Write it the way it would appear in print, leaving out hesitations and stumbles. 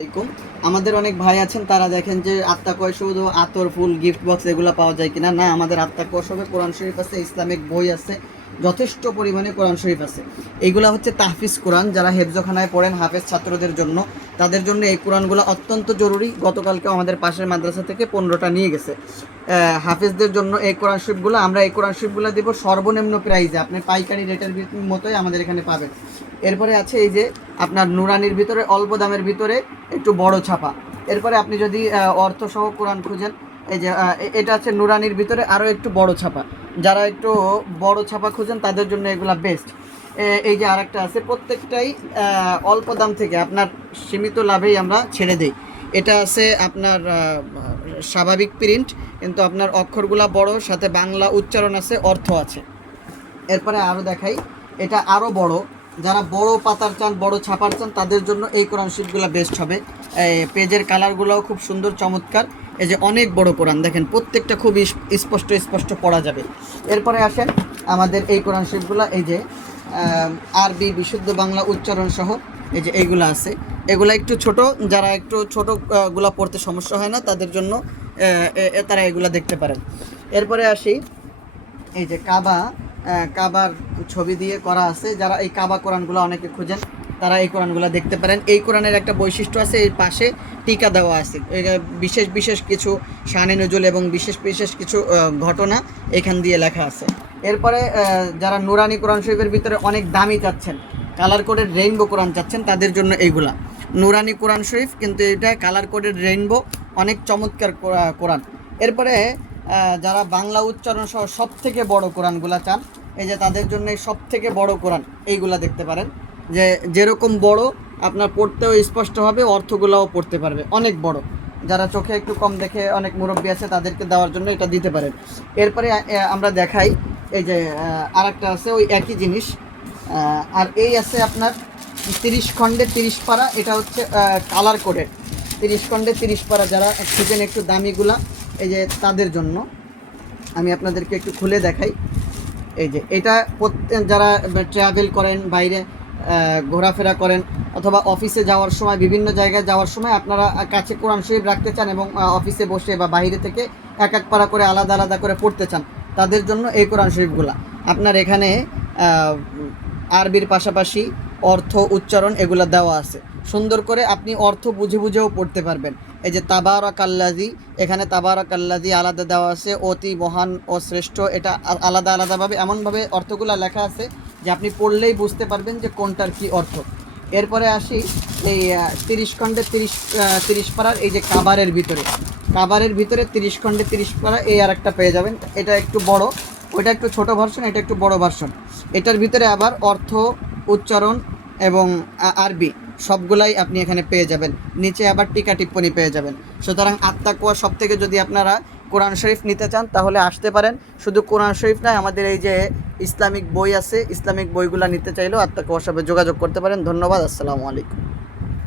আলাইকুম। আমাদের অনেক ভাই আছেন, তারা দেখেন যে আত্মাকয় শুধু আতর, ফুল, গিফট বক্স এগুলো পাওয়া যায় কিনা। না, আমাদের আত্মাকয় সবে কোরআন শরীফ আছে, ইসলামিক বই আছে, যথেষ্ট পরিমাণে কোরআন শরীফ আছে। এইগুলো হচ্ছে তাহফিজ কোরআন, যারা হেফজখানায় পড়েন হাফেজ ছাত্রদের জন্য, তাদের জন্য এই কোরআনগুলো অত্যন্ত জরুরি। গতকালকে আমাদের পাশের মাদ্রাসা থেকে 15টা নিয়ে গেছে। হাফেজদের জন্য এই কোরআন শরীফগুলো, আমরা এই কোরআন শরীফগুলো দেবো সর্বনিম্ন প্রাইসে, আপনি পাইকারি রেটের মতোই আমাদের এখানে পাবেন। এরপরে আছে এই যে আপনার নুরানির ভিতরে অল্প দামের ভিতরে একটু বড় ছাপা। এরপরে আপনি যদি অর্থসহ কোরআন খুঁজেন, এই যে এটা আছে নুরানির ভিতরে আরও একটু বড় ছাপা। যারা একটু বড় ছাপা খুঁজেন তাদের জন্য এগুলা বেস্ট। এই যে আরেকটা আছে, প্রত্যেকটাই অল্প দাম থেকে আপনার সীমিত লাভেই আমরা ছেড়ে দিই। এটা আছে আপনার স্বাভাবিক প্রিন্ট, কিন্তু আপনার অক্ষরগুলা বড়, সাথে বাংলা উচ্চারণ আছে, অর্থ আছে। এরপরে আরও দেখাই, এটা আরও বড়। যারা বড় পাতার চান, বড় ছাপার চান, তাদের জন্য এই কোরআন শরীফগুলো বেস্ট হবে। পেজের কালারগুলোও খুব সুন্দর, চমৎকার। এই যে অনেক বড় কোরআন, দেখেন প্রত্যেকটা খুব স্পষ্ট স্পষ্ট পড়া যাবে। এরপরে আসেন আমাদের এই কোরআন শরীফগুলো, এই যে আরবি বিশুদ্ধ বাংলা উচ্চারণ সহ, এই যে এইগুলো আছে। এগুলো একটু ছোট, যারা একটু ছোটোগুলো পড়তে সমস্যা হয় না, তাদের জন্য তারা এগুলো দেখতে পারেন। এরপরে আসি, এই যে কাবার ছবি দিয়ে করা আছে। যারা এই কাবা কোরআনগুলো অনেকে খুঁজেন, তারা এই কোরআনগুলো দেখতে পারেন। এই কোরআনের একটা বৈশিষ্ট্য আছে, এর পাশে টিকা দেওয়া আছে। বিশেষ বিশেষ কিছু শানে নজুল এবং বিশেষ বিশেষ কিছু ঘটনা এখান দিয়ে লেখা আছে। এরপরে যারা নুরানি কোরআন শরীফের ভিতরে অনেক দামি চাচ্ছেন, কালার কোডের রেইনবো কোরআন চাচ্ছেন, তাদের জন্য এইগুলা নুরানি কোরআন শরীফ, কিন্তু এটা কালার কোডের রেইনবো, অনেক চমৎকার কোরআন। এরপরে যারা বাংলা উচ্চারণ সহ সব থেকে বড় কোরআনগুলো চান, এই যে তাদের জন্য সব থেকে বড় কোরআন এইগুলা দেখতে পারেন। যে যেরকম বড়, আপনার পড়তেও স্পষ্ট হবে, অর্থগুলোও পড়তে পারবে, অনেক বড়। যারা চোখে একটু কম দেখে, অনেক মুরব্বী আছে, তাদেরকে দেওয়ার জন্য এটা দিতে পারেন। এরপরে আমরা দেখাই, এই যে আরেকটা আছে ওই একই জিনিস, আর এই আছে আপনার 30 খণ্ডে 30 পারা। এটা হচ্ছে কালার কোডের 30 খণ্ডে 30 পারা। যারা খুঁজেন একটু দামিগুলা, এই যে তাদের জন্য আমি আপনাদেরকে একটু খুলে দেখাই। এই যে এটা যারা ট্রাভেল করেন, বাইরে ঘোরাফেরা করেন, অথবা অফিসে যাওয়ার সময়, বিভিন্ন জায়গায় যাওয়ার সময় আপনারা কাছে কোরআন শরীফ রাখতে চান এবং অফিসে বসে বা বাইরে থেকে এক এক পারা করে আলাদা আলাদা করে পড়তে চান, তাদের জন্য এই কোরআন শরীফগুলা। আপনার এখানে আরবির পাশাপাশি অর্থ, উচ্চারণ এগুলো দেওয়া আছে। সুন্দর করে আপনি অর্থ বুঝে বুঝেও পড়তে পারবেন। এই যে তাবারাকাল্লাযী, এখানে তাবারাকাল্লাযী আলাদা দেওয়া আছে, অতি মহান ও শ্রেষ্ঠ, এটা আলাদা আলাদাভাবে এমনভাবে অর্থগুলো লেখা আছে যে আপনি পড়লেই বুঝতে পারবেন যে কোনটার কী অর্থ। এরপরে আসি এই 30 খণ্ডে 30 পারার, এই যে কাবারের ভিতরে 30 খণ্ডে 30 পারা, এই আর একটা পেয়ে যাবেন। এটা একটু বড়, ওইটা একটু ছোট ভার্সন, এটা একটু বড় ভার্সন। এটার ভিতরে আবার অর্থ, উচ্চারণ এবং আরবি সবগুলাই আপনি এখানে পেয়ে যাবেন। নিচে আবার টিকা টিপ্পনি পেয়ে যাবেন। সুতরাং আত্মাকুয়া সব থেকে যদি আপনারা কোরআন শরীফ নিতে চান, তাহলে আসতে পারেন। শুধু কোরআন শরীফ নয়, আমাদের এই যে ইসলামিক বই আছে, ইসলামিক বইগুলো নিতে চাইলেও আত্মাকুয়ার সাথে যোগাযোগ করতে পারেন। ধন্যবাদ। আসসালামু আলাইকুম।